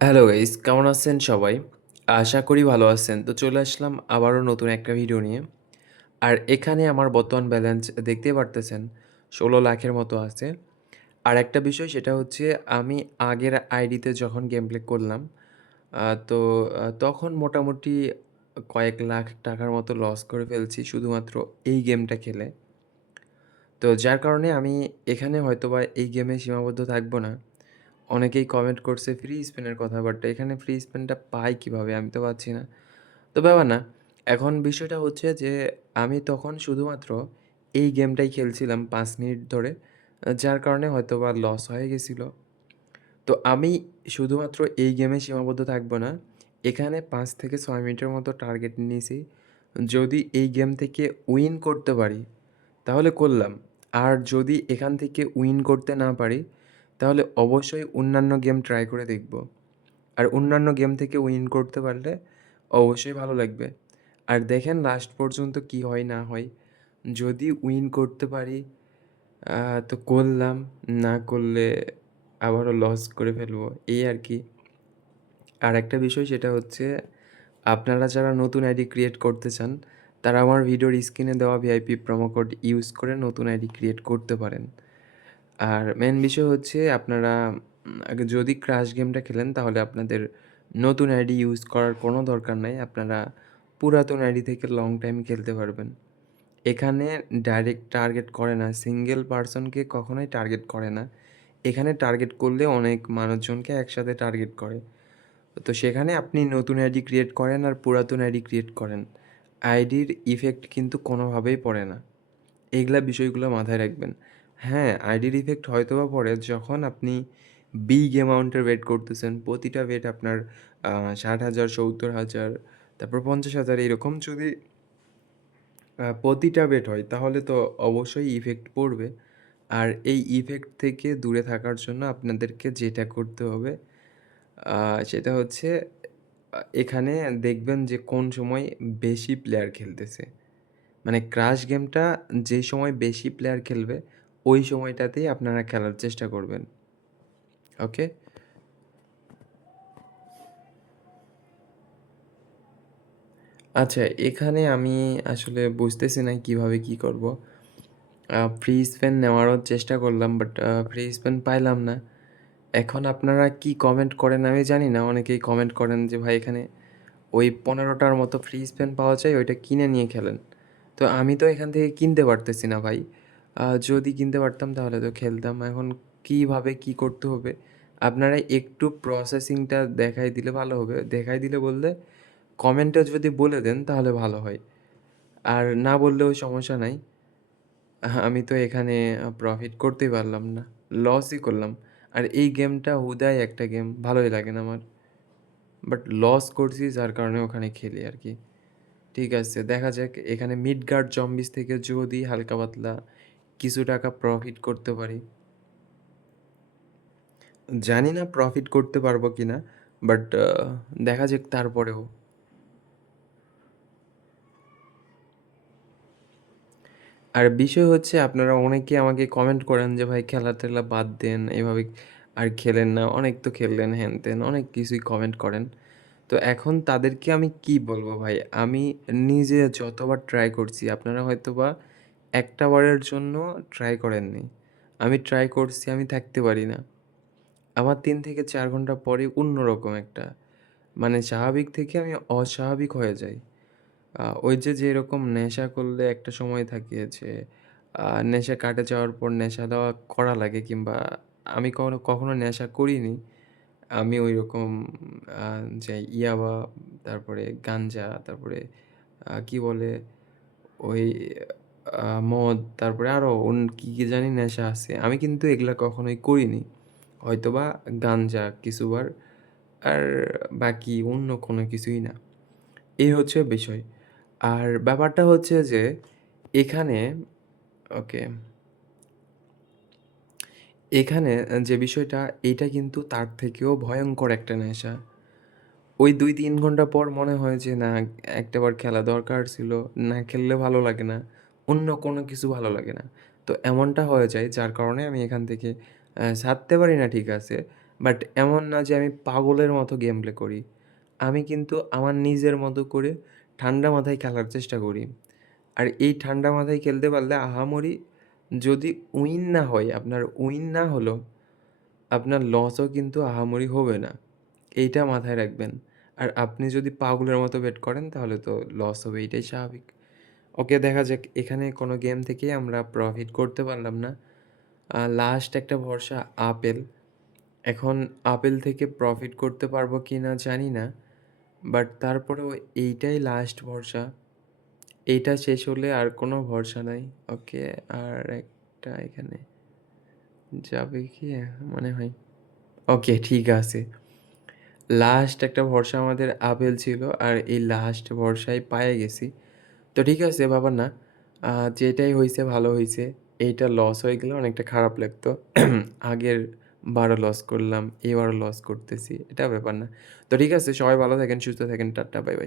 Hello guys, কেমন আছেন সবাই? আশা করি ভালো আছেন। তো চলে আসলাম আবারও নতুন একটা ভিডিও নিয়ে। আর এখানে আমার বর্তমান ব্যালেন্স দেখতেই পারতেছেন ১৬,০০,০০০ মতো আছে। আর একটা বিষয় সেটা হচ্ছে আমি আগের আইডিতে যখন গেম প্লে করলাম, তো তখন মোটামুটি কয়েক লাখ টাকার মতো লস করে ফেলছি শুধুমাত্র এই গেমটা খেলে। তো যার কারণে আমি এখানে হয়তোবা এই গেমে সীমাবদ্ধ থাকবো না। অনেকেই কমেন্ট করছে ফ্রি স্পিনের কথা, বাট এখানে ফ্রি স্পিনটা পাই কীভাবে? আমি তো পাচ্ছি না। তো ব্যাপার না। এখন বিষয়টা হচ্ছে যে আমি তখন শুধুমাত্র এই গেমটাই খেলছিলাম ৫ মিনিট ধরে। যার কারণে হয়তোবা লস হয়ে গেছিলো। তো আমি শুধুমাত্র এই গেমে সীমাবদ্ধ থাকবো না। এখানে ৫ থেকে ৬ মিনিটের মতো টার্গেট নিয়েছি। যদি এই গেম থেকে উইন করতে পারি, তাহলে করলাম। আর যদি এখান থেকে উইন করতে না পারি, তাহলে অবশ্যই অন্যান্য গেম ট্রাই করে দেখব। আর অন্যান্য গেম থেকে উইন করতে পারলে অবশ্যই ভালো লাগবে। আর দেখেন লাস্ট পর্যন্ত কি হয় না হয়। যদি উইন করতে পারি তো করলাম, না করলে আবারও লস করে ফেলবো, এই আর কি। আর একটা বিষয় সেটা হচ্ছে আপনারা যারা নতুন আইডি ক্রিয়েট করতে চান, তারা আমার ভিডিওর স্ক্রিনে দেওয়া ভিআইপি প্রোমো কোড ইউজ করে নতুন আইডি ক্রিয়েট করতে পারেন। আর মেইন বিষয় হচ্ছে আপনারা আগে যদি ক্রাশ গেমটা খেলেন তাহলে আপনাদের নতুন আইডি ইউজ করার কোনো দরকার নাই। আপনারা পুরাতন আইডি থেকে লং টাইম খেলতে পারবেন। এখানে ডাইরেক্ট টার্গেট করে না, সিঙ্গেল পারসনকে কখনোই টার্গেট করে না। এখানে টার্গেট করলে অনেক মানুষজনকে একসাথে টার্গেট করে। তো সেখানে আপনি নতুন আইডি ক্রিয়েট করেন আর পুরাতন আইডি ক্রিয়েট করেন। আইডির ইফেক্ট কিন্তু কোনোভাবেই পড়ে না। এইগুলা বিষয়গুলো মাথায় রাখবেন। হ্যাঁ, আইডির ইফেক্ট হয়তোবা পড়ে যখন আপনি বিগ অ্যামাউন্টের বেট করতেছেন। প্রতিটা বেট আপনার ৬০,০০০, ৭০,০০০, তারপর ৫০,০০০ এরকম যদি প্রতিটা বেট হয় তাহলে তো অবশ্যই ইফেক্ট পড়বে। আর এই ইফেক্ট থেকে দূরে থাকার জন্য আপনাদেরকে যেটা করতে হবে আ সেটা হচ্ছে এখানে দেখবেন যে কোন সময় বেশি প্লেয়ার খেলতেছে। মানে ক্রাশ গেমটা যে সময় বেশি প্লেয়ার খেলবে, ওই সময়টাতেই আপনারা খেলার চেষ্টা করবেন। ওকে? আচ্ছা, এখানে আমি আসলে বুঝতেছি না কিভাবে কি করব। ফ্রি স্পেন নেওয়ারও চেষ্টা করলাম, বাট ফ্রি স্পেন পাইলাম না। এখন আপনারা কি কমেন্ট করেন আমি জানি না। অনেকেই কমেন্ট করেন যে, "ভাই এখানে ওই ১৫ টার মতো ফ্রি স্পেন পাওয়া যায়, ওইটা কিনে নিয়ে খেলেন।" তো আমি তো এখান থেকে কিনতে পারতেছি না ভাই। যদি কিনতে পারতাম তাহলে তো খেলতাম। এখন কিভাবে কি করতে হবে? আপনারা একটু প্রসেসিংটা দেখাই দিলে ভালো হবে। দেখাই দিলে বলতে কমেন্টে যদি বলে দেন তাহলে ভালো হয়। আর না বললেও সমস্যা নাই। আমি তো এখানে প্রফিট করতেই পারলাম না। লসই করলাম। আর এই গেমটা হুদাই একটা গেম, ভালোই লাগে না আমার। বাট লস করছি যার কারণে ওখানে খেলি আরকি। ঠিক আছে, দেখা যাক এখানে মিডগার্ড জম্বিস থেকে যদি হালকা পাতলা কিছু টাকা প্রফিট করতে পারি। জানি না প্রফিট করতে পারবো কিনা, বাট দেখা যাক তারপরেও। আর বিষয় হচ্ছে আপনারা অনেকে আমাকে কমেন্ট করেন যে, "ভাই খেলা-টেলা বাদ দেন, এভাবে আর খেলেন না। অনেক তো খেললেন হ্যান-ত্যান" অনেক কিছুই কমেন্ট করেন। তো এখন তাদেরকে আমি কি বলবো ভাই? আমি নিজে যতবার ট্রাই করছি, আপনারা হয়তোবা একটা বারের জন্য ট্রাই করেননি। আমি ট্রাই করছি, আমি থাকতে পারি না। আমার ৩ থেকে ৪ ঘন্টা পরে অন্যরকম একটা মানে স্বাভাবিক থেকে আমি অস্বাভাবিক হয়ে যাই। ওই যে যেরকম নেশা করলে একটা সময় থাকে যে নেশা কাটে যাওয়ার পর নেশা দেওয়া করা লাগে কিংবা আমি কখনো, কখনো নেশা করিনি। আমি ঐরকম আ যে ইয়াবা, তারপরে গাঞ্জা, তারপরে কি বলে ওই মদ, তারপরে আরো কি, কি জানি নেশা আছে। আমি কিন্তু এগুলা কখনোই করিনি। হয়তোবা গাঞ্জা কিছুবার আর বাকি অন্য কোনো কিছুই না। এই হচ্ছে বিষয়। আর ব্যাপারটা হচ্ছে যে এখানে ওকে, এখানে যে বিষয়টা এইটা কিন্তু তার থেকেও ভয়ংকর একটা নেশা। ওই ২-৩ ঘন্টা পর মনে হয় যে না একটাবার খেলা দরকার ছিল। না খেললে ভালো লাগে না। অন্য কোনো কিছু ভালো লাগে না। তো এমনটা হয়ে যায় যার কারণে আমি এখান থেকে ছাড়তে পারি না ঠিক আছে। বাট এমন না যে আমি পাগলের মতো গেম প্লে করি। আমি কিন্তু আমার নিজের মতো করে ঠান্ডা মাথায় খেলার চেষ্টা করি। আর এই ঠান্ডা মাথায় খেলতে পারলে আহামরি যদি উইন না হয়, আপনার উইন না হলেও আপনার লসও কিন্তু আহামরি হবে না। এইটা মাথায় রাখবেন। আর আপনি যদি পাগলের মতো বেট করেন তাহলে তো লস হবে, এটাই স্বাভাবিক। ওকে, দেখা যাক এখানে কোনো গেম থেকেই আমরা প্রফিট করতে পারলাম না। লাস্ট একটা ভরসা আপেল। এখন আপেল থেকে প্রফিট করতে পারবো কিনা জানি না। বাট তারপরেও এইটাই লাস্ট ভরসা। এইটা শেষ হলে আর কোনো ভরসা নাই। ওকে, আর একটা এখানে যাবে কি? মনে হয়। ওকে, ঠিক আছে। লাস্ট একটা ভরসা আমাদের আপেল ছিল আর এই লাস্ট ভরসায় পেয়ে গেছি। তো ঠিক আছে, ব্যাপার না। যেটাই হইছে ভালো হইছে। এইটা লস হয়ে গেলে অনেকটা খারাপ লাগতো। আগের বারও লস করলাম, এবারও লস করতেছি। এটা ব্যাপার না। তো ঠিক আছে, সবাই ভালো থাকেন, সুস্থ থাকেন। Tata, bye, by.